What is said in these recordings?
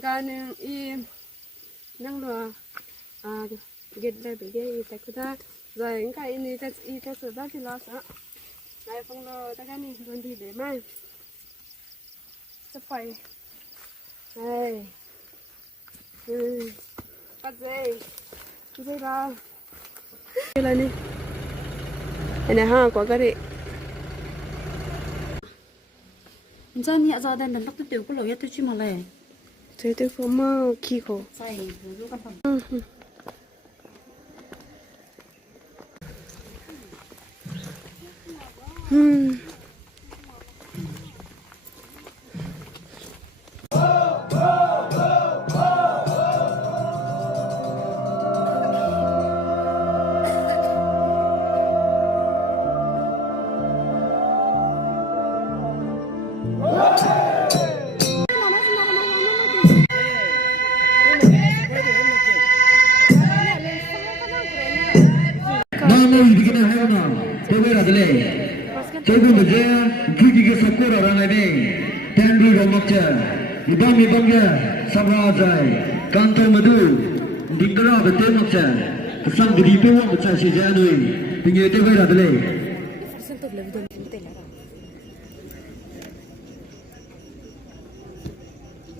가는 이 Nianglua get there begin itakuda rồi cái ini ta sửa đó thì lo sợ này phong lo ta cái này còn đi để mai sắp phải này bắt dây ra cái này này ha có cái gì Dân nhẹ ra đây lần tóc tiểu có lỗi tôi chỉ mà lẻ. Thế tôi phải mua khí khổ. Sai rồi căn phòng.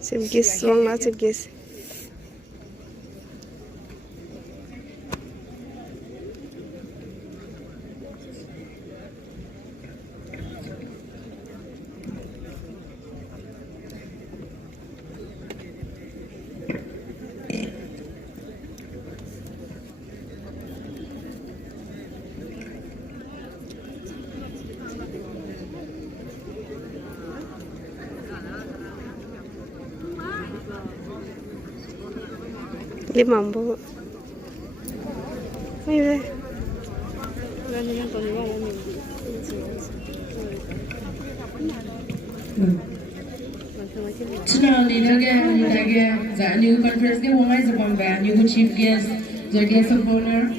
Xem kiss wang na xem kiss. Dia mampu. Ini China leader again, the new conference game wise upon the new chief guest, the guest of honor.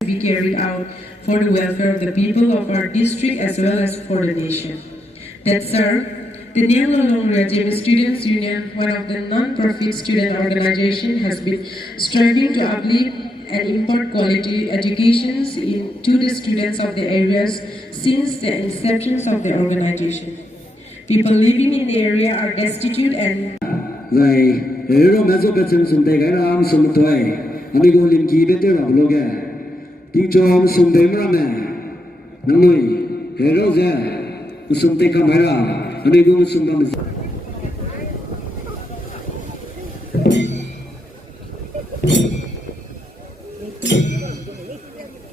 Be carried out for the welfare of the people of our district as well as for the nation. That, sir, the Nianglua Students Union, one of the non-profit student organizations, has been striving to uplift and impart quality educations to the students of the areas since the inception of the organization. People living in the area are destitute and Hero mazo kacang sumtai kaya am sumtai, amigo limki bete la bloga. Tingjo am sumtai merame, namui hero za, sumtai kamera, amigo sumtam.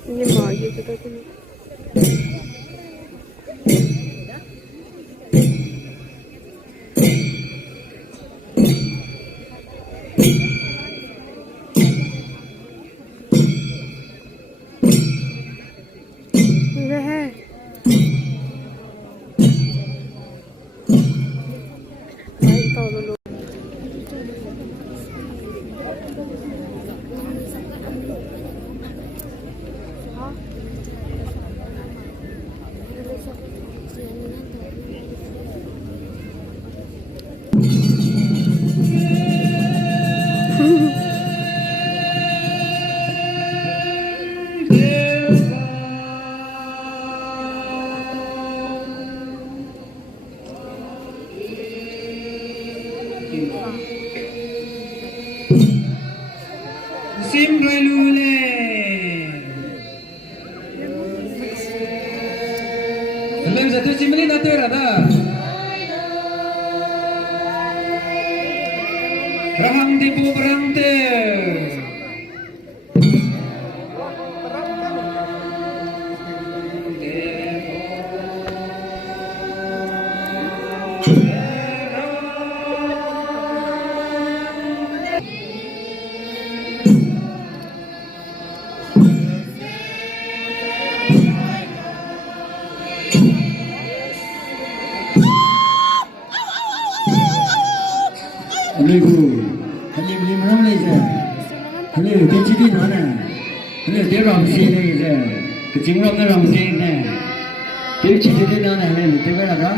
Ini mau gitu tadi. Rahang tipu berante. lim lim ram này chứ này cái chi tiết nó nè này cái rồng xì này chứ cái chính rồng cái rồng xì nè cái chi tiết nó này này cái cái là đó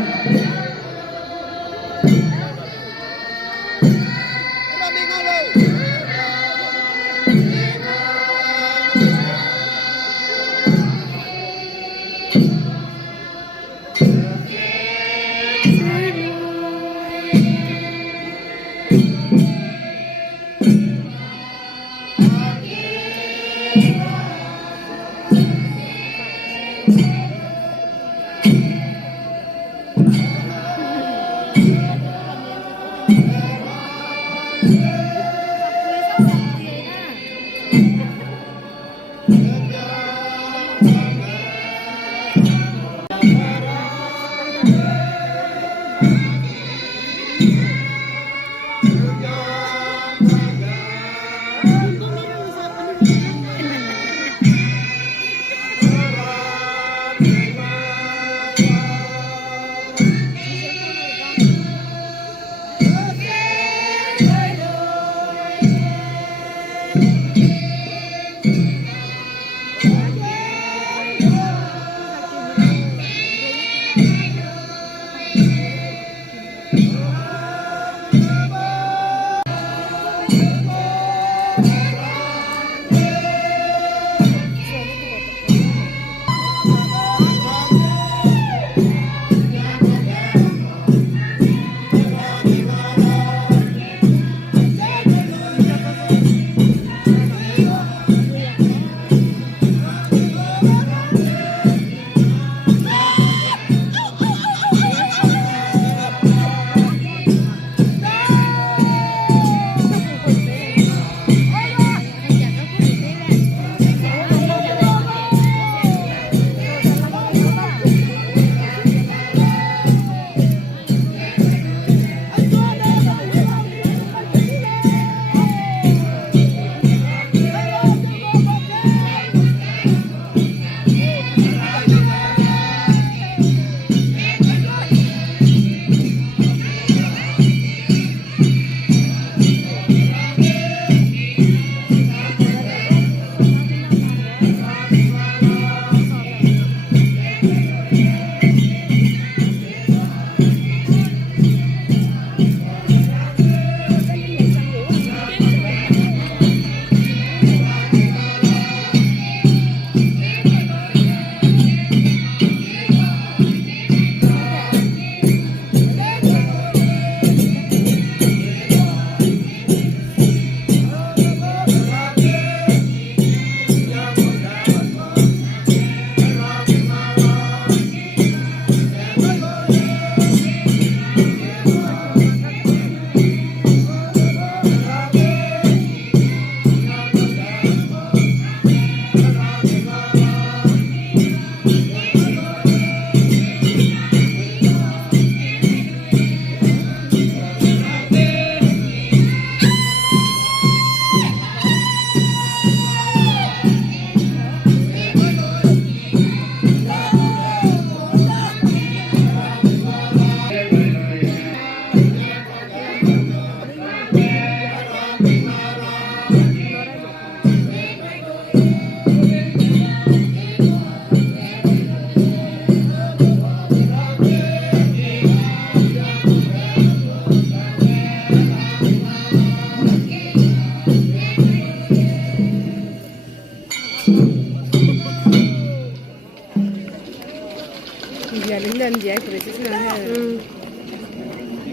lần gì ấy phải chứ là hay.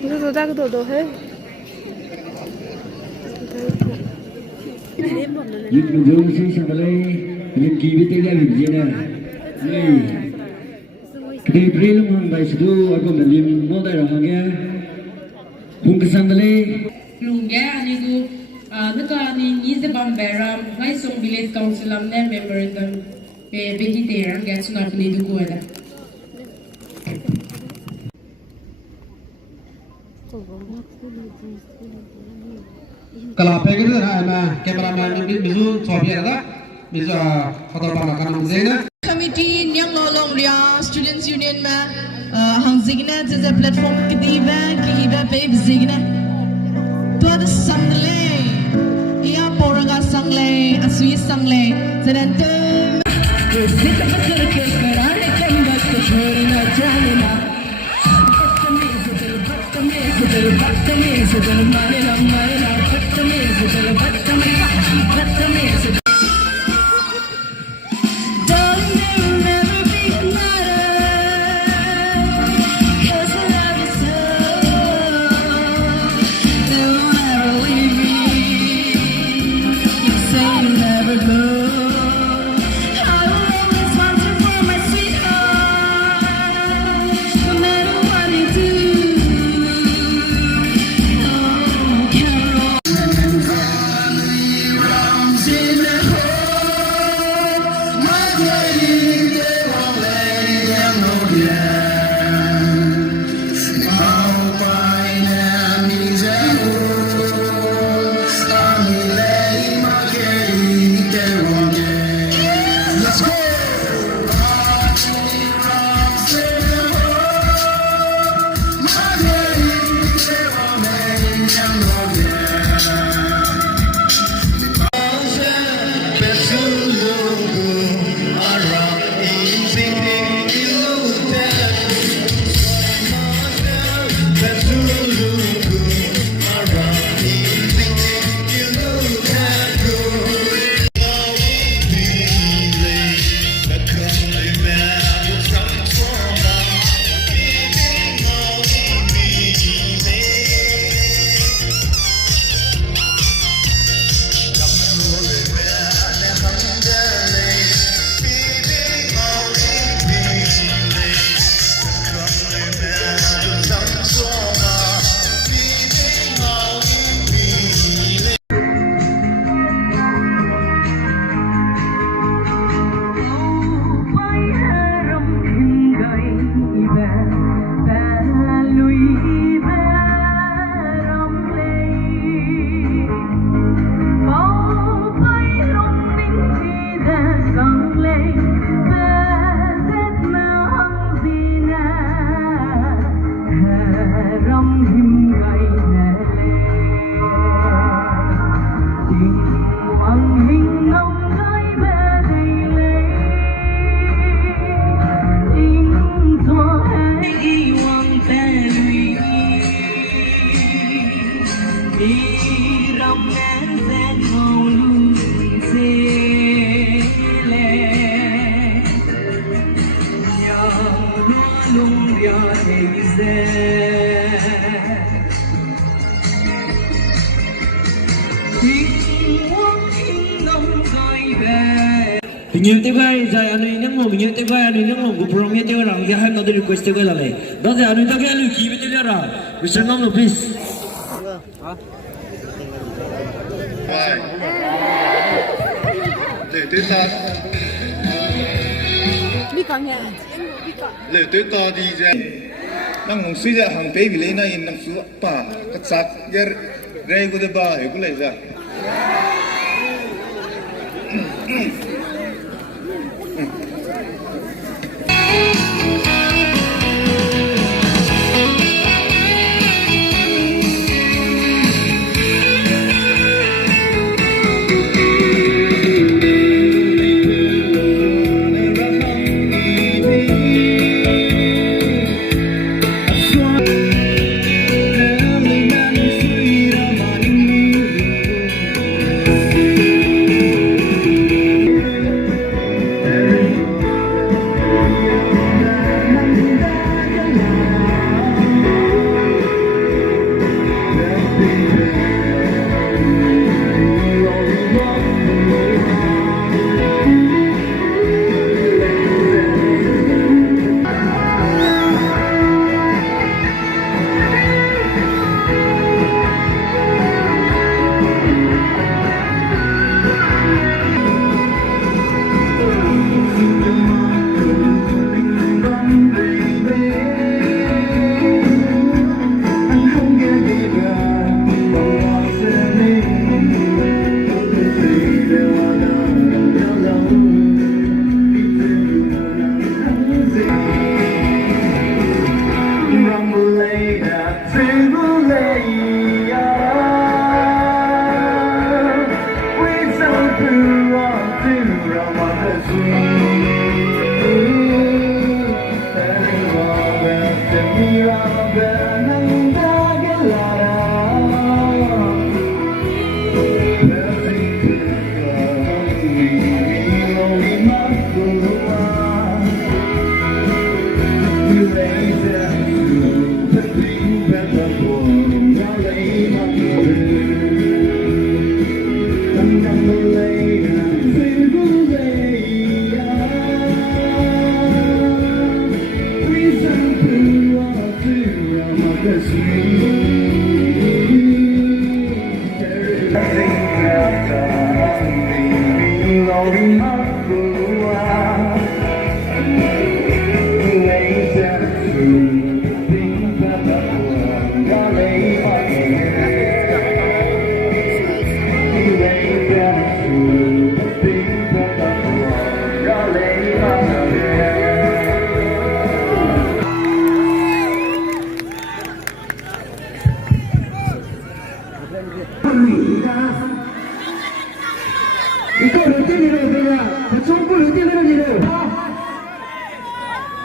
Rồi ra cái đồ hết. Những người dân sinh sống ở đây, những kỳ biết tên là gì nè. Cái bể lúc hàng đại sứ ở con mình liêm mua đại rồi hàng nghe. Hùng cái sang đây. Lungria anh ấy nước anh ấy nghĩ sẽ bằng bè ram, ngay sông village council làm nên memorandum về vegetarian gas nó phải đi được rồi. Kalau pengen itu na cameraman bizu sobi ada bizu foto palakan muzena. Committee Nianglua Students Union ma hang zigna the platform kidiva kihiba babe zigna to the samle sang le zanan tu Nhiều tiếp ngay dài anh ấy nhấc ngồm nhiều tiếp ngay anh ấy nhấc ngồm của prom nhiều tiếp ngay rằng hai người request tiếp ngay là này đó giờ anh ấy ta cái lưu ký với tiếp ngay rồi we shall not know please để tuyết ta đi con nhà để tuyết to đi ra năng ngùng suy ra hàng baby lấy này năng suy pa cắt sạc giờ ray của ba hệ cũng lấy ra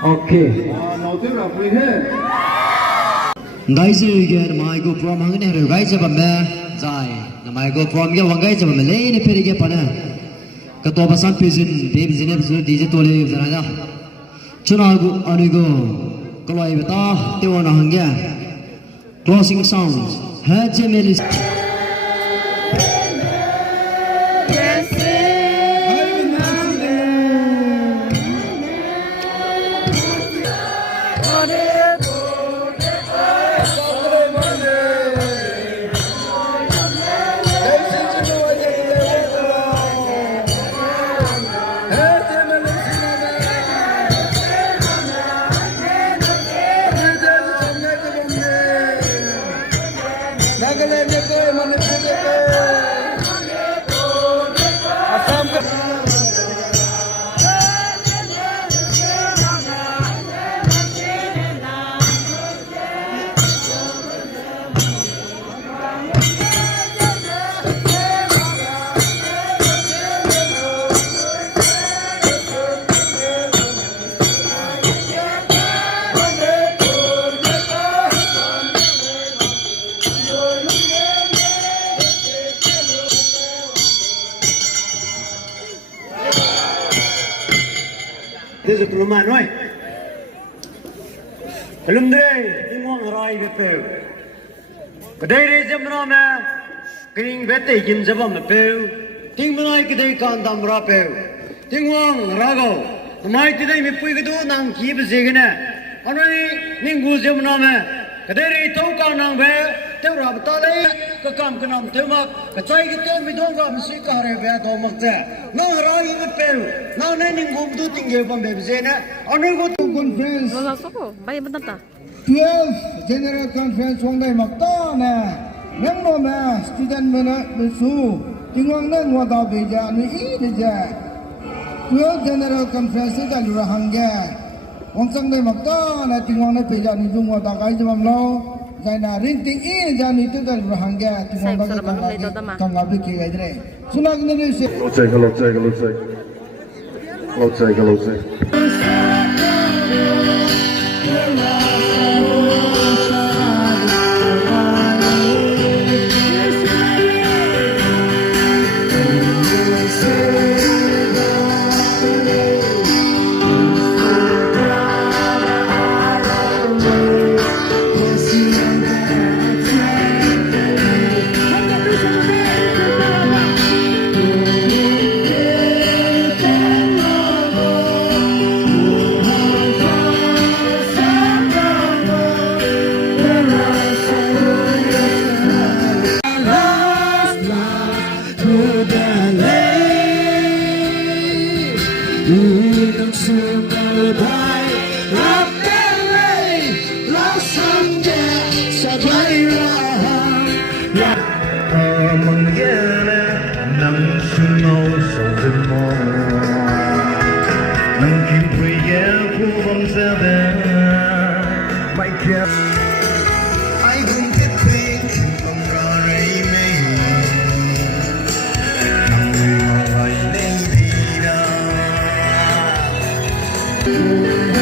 Okay. Guys, you get my go from hanging here, guys, of a man. Zai, my go from your one guys of a Malay, the Perigapana. Katobasan Pigeon, Davis in episode digital lives, Rana. Chunago, Anigo, Kaloivata, Tewana Hanga. Closing sounds. Hajamelis. This is Luma, right? Lumdre, Timon Rai Pew. But there is a man, King Betty in Zabam Pew, Timon they can't Rapew, Tingwang Rago, the mighty name if we do not keep Zigana, only Ninguzum Name, Kaderi Toka Nambe. Terab Tale, Kakam Kanam Tumak, a try to tell me don't go and see Kare Domak there. No, Rai in the Peru, no naming whom do think you from Bebzena, only go to conference. 12 General Conference on the Macdona, Nangoma, Student Musu, Tingwang Wada Bija, Nija. 12 General Conference at Rahanga. On Sunday Macdona, Tingwang Pija, Nijuma, Takajam Law. Jana rinting in Jani to the Rahanga to Mangabiki. Sunag Nation. Let's take. Thank you.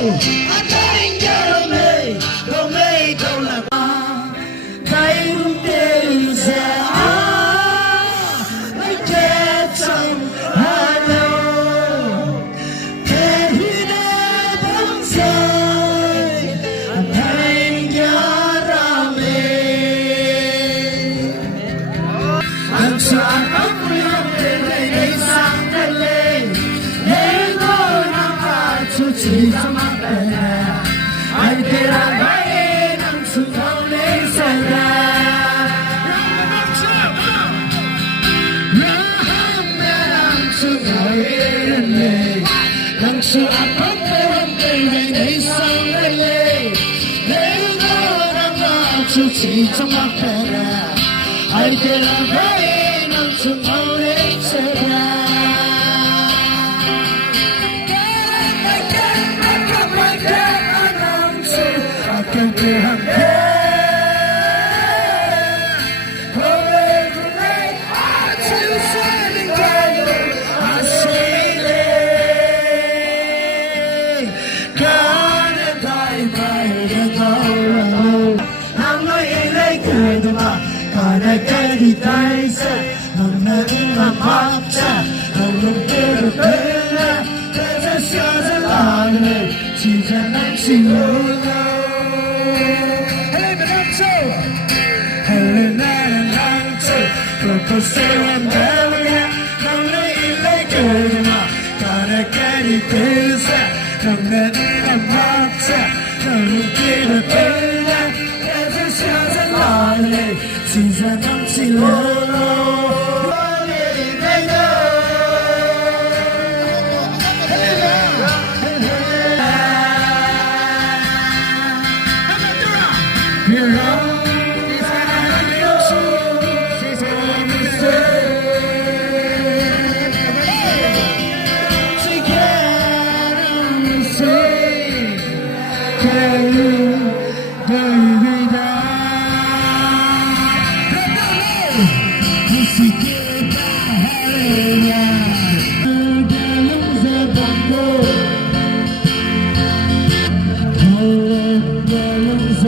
She's